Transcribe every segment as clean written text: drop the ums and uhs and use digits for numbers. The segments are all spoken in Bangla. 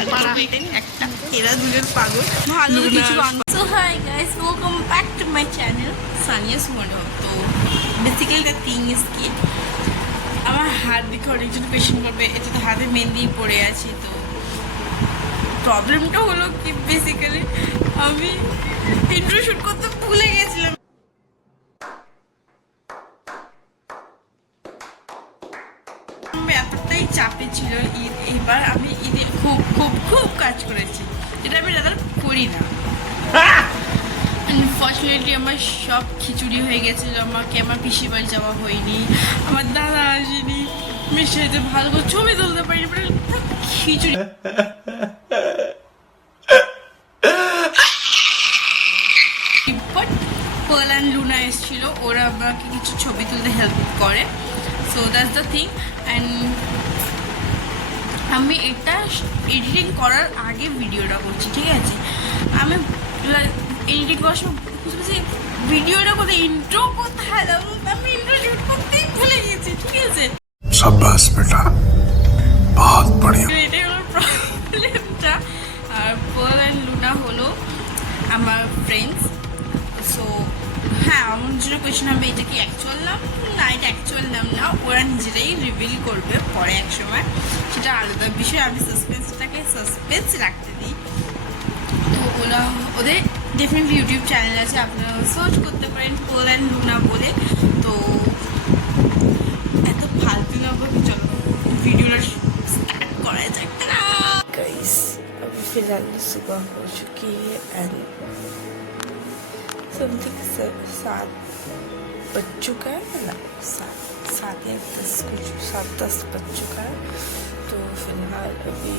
একটা এরা দুজন পাগল ভালো কিছু Bangla. So hi guys, welcome back to my channel সানিয়াস মোডো। তো বেসিক্যালি দ্য থিং ইজ কি, আমার হাত দেখে অনেকজন কোয়েশ্চেন করবে, এটা তো হাতে মেহেন্দি পড়ে আছে। তো প্রবলেমটা হলো কি, বেসিক্যালি আমি ইন্ট্রো শুট করতে ভুলে গেছিলাম। এতটাই চাপে ছিল ঈদ, এইবার আমি ঈদে খুব খুব খুব কাজ করেছি, যেটা আমি দাদা করি না। আনফর্চুনেটলি আমার সব খিচুড়ি হয়ে গেছিলো, আমাকে আমার পিসির বাড়ি যাওয়া হয়নি, আমার দাদা আসেনি, মেয়ের সাথে ভালো করে ছবি তুলতে পারিনি, খিচুড়ি। বাট পার্ল অ্যান্ড লুনা এসেছিলো, ওরা আমাকে কিছু ছবি তুলতে হেল্প করে। So that's the thing. And আমি এটা এডিটিং করার আগে ভিডিওটা করছি, ঠিক আছে? আমি এডিটিং করার সময় বুঝতেছি ভিডিওটা কোথায়, ইন্ট্রো কোথায়, আমি ইন্ট্রো শুট করতেই ভুলে গেছি, ঠিক আছে? शाबाश बेटा, बहुत बढ़िया। এটাই হলো প্রবলেমটা। আর পার্ল অ্যান্ড লুনা হলো আমার ফ্রেন্ডস। সো হ্যাঁ, আমার জন্য কোয়েশ্চেন হবে এটা কি অ্যাকচুয়াল নাম না, এটা অ্যাকচুয়াল নাম না, ওরা নিজেরাই রিভিল করবে পরে এক সময়, সেটা আলাদা বিষয়। আমি সাসপেন্সটাকে সাসপেন্স রাখতে দিই। তো ওরা ওদের ডেফিনেটলি ইউটিউব চ্যানেল আছে, আপনারা সার্চ করতে পারেন পার্ল অ্যান্ড লুনা বলে। তো এত ফালতু না বলে চলো ভিডিওটা स्टार्ट करा जाए ना गाइस। अभी फिलहाल सुबह हो चुकी है एंड समथिंग 7 बज चुका है ना, 7:10 बज चुका है। तो फिलहाल अभी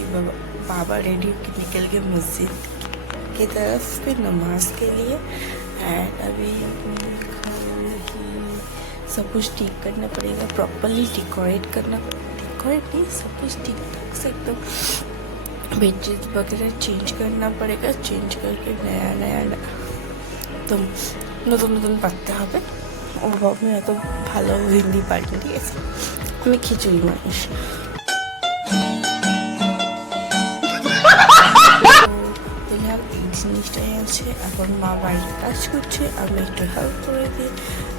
बाबा रेडी होकर निकल गए मस्जिद की तरफ फिर नमाज के लिए। एंड अभी सब कुछ ठीक करना पड़ेगा, प्रॉपरली डेकोरेट करना, डेकोरेट नहीं, सब कुछ ठीक ठाक से एकदम बेडशीट वगैरह चेंज करना पड़ेगा। चेंज करके नया एकदम নতুন নতুন পাততে হবে। ওভাবে এত ভালো হিন্দি পারি, ঠিক আছে? আমি খিচুড়ি মানুষ। ফিলহাল এই জিনিসটাই আছে। এখন মা বাড়ির কাজ করছে, আমি একটু হেল্প করে দিই।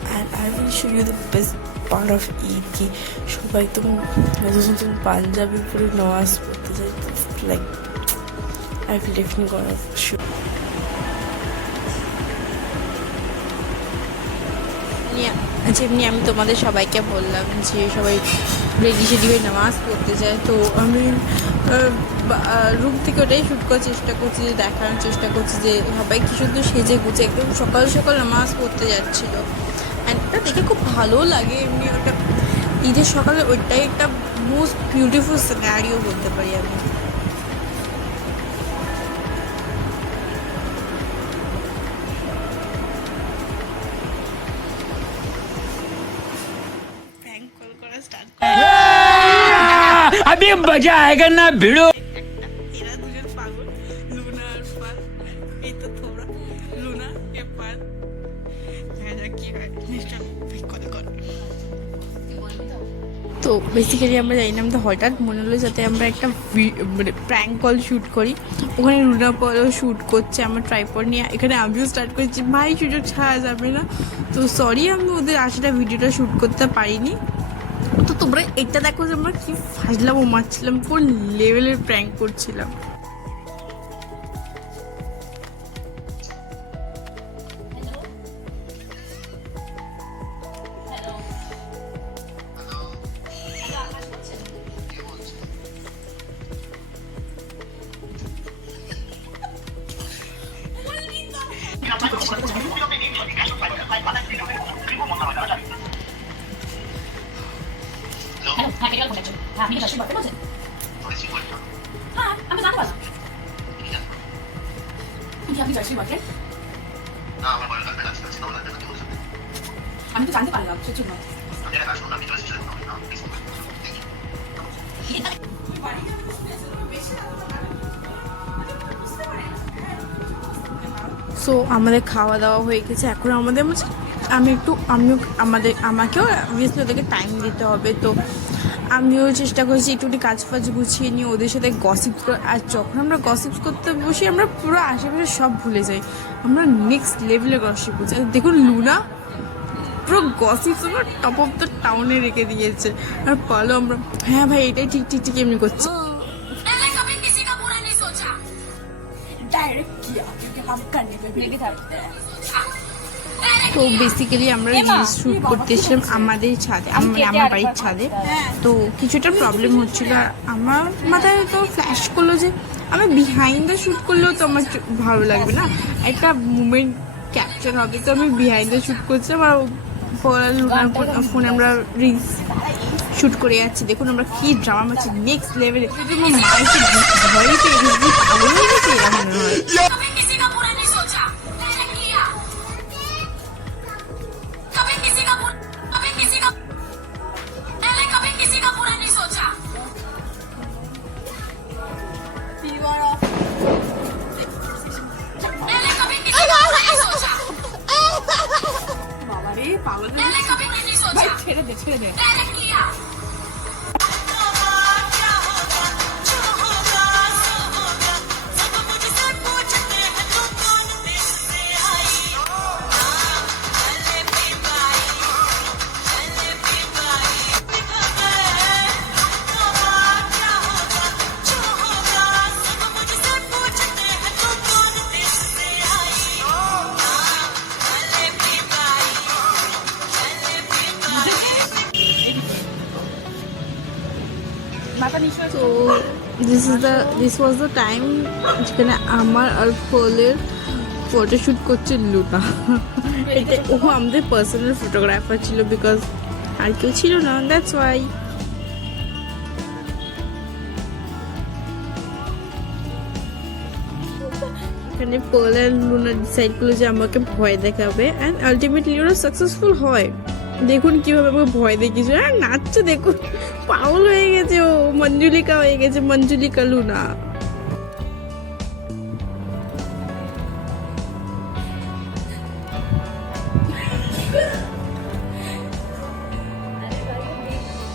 And I will show you the best part of Eid, কি সবাই তো নতুন নতুন পাঞ্জাবি পরে নামাজ পড়তে যায়, like I will definitely gonna show. যেমনি আমি তোমাদের সবাইকে বললাম যে সবাই রেডি সেডি হয়ে নামাজ পড়তে যায়, তো আমি রুম থেকে ওটাই শ্যুট করার চেষ্টা করছি, যে দেখানোর চেষ্টা করছি যে সবাই কি সুন্দর সেজে গুছে একদম সকাল সকাল নামাজ পড়তে যাচ্ছিলো। অ্যান্ড এটা দেখে খুব ভালোও লাগে। এমনি ওটা ঈদের সকালে ওইটাই একটা মোস্ট বিউটিফুল সিনারিও বলতে পারি আমি। अभी मजा आएगा ना भिड़ो। এরা দুজন পাগল, লুনা আর পার্ল। এই তো তোমরা, লুনা এ পার্ল। কি হয় তো বেসিক্যালি আমরা জানি না, আমাদের হঠাৎ মনে হলো যাতে আমরা একটা প্র্যাঙ্ক কল শ্যুট করি। ওখানে লুনা পার্লও শ্যুট করছে আমার ট্রাইপড নিয়ে, এখানে আমিও স্টার্ট করেছি, ভাই সুযোগ ছাড়া যাবে না। তো সরি, আমি ওদের আসলে ভিডিওটা শ্যুট করতে পারিনি। তো তোমরা এটা দেখো যে আমরা কি ফাজলামো মারছিলাম, কোন লেভেলের প্র্যাঙ্ক করছিলাম। আপনি কি শাশুড়ি বলছেন? হ্যাঁ, আমি জানতে পারলাম। কি আপনি শাশুড়ি বলছেন? আমি তো জানতে পারলাম, সেজন্য সো আমাদের খাওয়া দাওয়া হয়ে গেছে। এখন আমাদের আমাকেও অবভিয়াসলি ওদেরকে টাইম দিতে হবে। তো আমিও চেষ্টা করছি একটুখানি কাজ ফাজ গুছিয়ে নিয়ে ওদের সাথে গসিপ করে। আর যখন আমরা গসিপ করতে বসি আমরা পুরো আশেপাশে সব ভুলে যাই, আমরা নেক্সট লেভেলে গসিপ করছি। আর দেখুন লুনা পুরো গসিপ আমার টপ অফ দ্য টাউনে রেখে দিয়েছে। আর পালো আমরা হ্যাঁ ভাই এটাই ঠিক ঠিক ঠিক এমনি করছি। मैंने कभी किसी का बुरा नहीं सोचा, डायरेक्ट किया क्योंकि हम करने पे भी करते हैं। তো বেসিক্যালি আমরা রিলস শ্যুট করতে এসেছিলাম আমাদের ছাদে, মানে আমার বাড়ির ছাদে। তো কিছুটা প্রবলেম হচ্ছিল, আর আমার মাথায় তো ফ্ল্যাশ করলো যে আমি বিহাইন্ড দ্য শ্যুট করলেও তো আমার ভালো লাগবে না, একটা মুমেন্ট ক্যাপচার হবে। তো আমি বিহাইন্ড দ্য শ্যুট করছিলাম আর লুনার ফোনে আমরা রিলস শ্যুট করে যাচ্ছি। দেখুন আমরা কি ড্রামা মারছি নেক্সট লেভেলে। যদি আমার মায়ের ভয় পেয়ে গেছি, পাগল হয়ে গেছে এরা মনে হয়। कभी किसी का बुरा नहीं सोचा, डायरेक्ट किया। कभी किसी का मैंने कभी किसी का बुरा नहीं सोचा। मैंने कभी किसी का बुरा नहीं सोचा, मैंने कभी नहीं सोचा, डायरेक्ट किया। তো দিস ওয়াজ দ্য টাইম যেখানে আমার আর ফলের ফটোশ্যুট করছে লুনা। এটা ও আমাদের পার্সোনাল ফটোগ্রাফার ছিল, বিকজ আর কেউ ছিল না, দ্যাটস ওয়াই। এখানে পল আর লুনা ডিসাইড করলো যে আমাকে ভয় দেখাবে, অ্যান্ড আলটিমেটলি ওরা সাকসেসফুল হয়। দেখুন কিভাবে আমাকে ভয় দেখিয়েছে, আর নাচছে দেখুন, পাগল হয়ে গেছে ও, মঞ্জুলিকা হয়ে গেছে, মঞ্জুলিকা লুনা।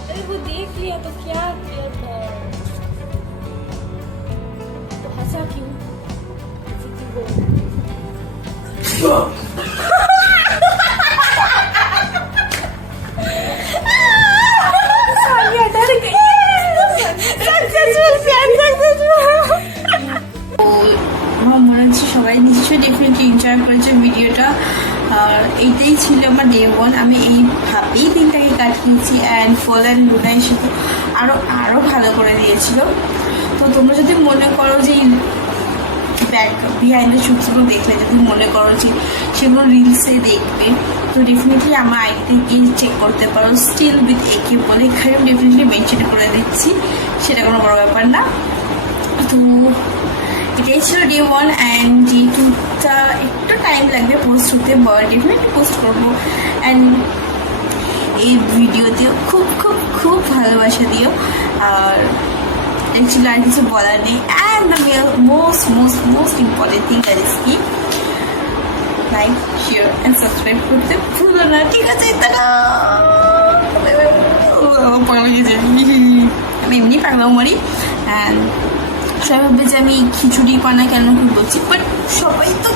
अरे वो देख लिया तो क्या तो हंसा क्यों? আমার মনে হচ্ছে সবাই নিশ্চয়ই ডেফিনেটলি এনজয় করেছে ভিডিওটা। আর এইটাই ছিল আমার ডে 1। আমি এইভাবেই দিনটাকে কাটিয়েছি, অ্যান্ড ফল অ্যান্ড লুনা এসে তো আরও ভালো করে দিয়েছিল। তো তোমরা যদি মনে করো যে ব্যাক বিহাইন্ড দ্য শ্যুটসগুলো দেখলে যদি মনে করো যে সেগুলো রিলসে দেখবে, তো ডেফিনেটলি আমার আইডিতে গিয়ে চেক করতে পারো, স্টিল উইথ একে বলে। এখানে আমি ডেফিনেটলি মেনশন করে দিচ্ছি, সেটা কোনো বড় ব্যাপার না। তো এটাই ছিল ডে 1, অ্যান্ড ডে 2টা একটু টাইম লাগবে পোস্ট হতে, বাট ডেফিনেটলি পোস্ট করবো। অ্যান্ড এই ভিডিওতেও খুব খুব খুব ভালোবাসা দিও। আর অ্যাকচুয়ালি আর কিছু বলার নেই। And the most important thing that is কি, লাইক শেয়ার অ্যান্ড সাবস্ক্রাইব করতে ভুলো না, ঠিক আছে? তারা আমি এমনি পাগলাম মারি। অ্যান্ড সবাই ভাববে যে আমি খিচুড়ি পানা কেন কি বলছি, বাট সবাই তো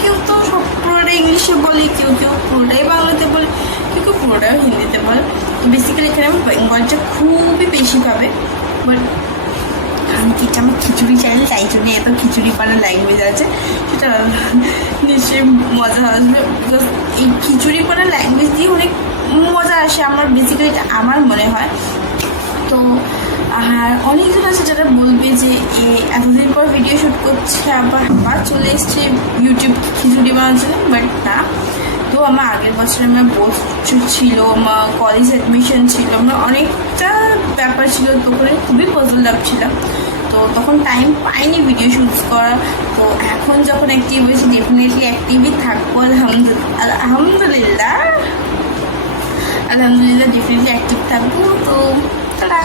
কেউ তো সব পুরোটাই ইংলিশে বলে, কেউ পুরোটাই বাংলাতে বলে, কেউ পুরোটাই হিন্দিতে বলে। বেসিক্যালি এখানে আমার বেঙ্গলটা খুবই বেশি পাবে, বাট আমি কি আমার খিচুড়ি চাইলে তাই জন্য এত খিচুড়ি পানা ল্যাঙ্গুয়েজ আছে, সেটা নিশ্চয়ই মজা আসবে। বিকজ এই খিচুড়ি পানা ল্যাঙ্গুয়েজ দিয়ে অনেক মজা আসে আমার, বেসিক্যালি এটা আমার মনে হয়। তো আর অনেকজন আছে যারা বলবে যে এতদিন পর ভিডিও শ্যুট করছে, আবার চলে এসছে ইউটিউব খিচুড়ি বানার জন্য, বাট না। তো আমার আগের বছর আমার বোর্ড ছিল, আমার কলেজ অ্যাডমিশন ছিল, আমার অনেকটা ব্যাপার ছিল, তখন খুবই পজল লাগছিলাম। তো তখন টাইম পাইনি ভিডিও শ্যুট করা। তো এখন যখন অ্যাক্টিভ হয়েছি, ডেফিনেটলি অ্যাক্টিভই থাকবো। আলহামদুলিল্লাহ ডেফিনেটলি অ্যাক্টিভ থাকবো। তো তারা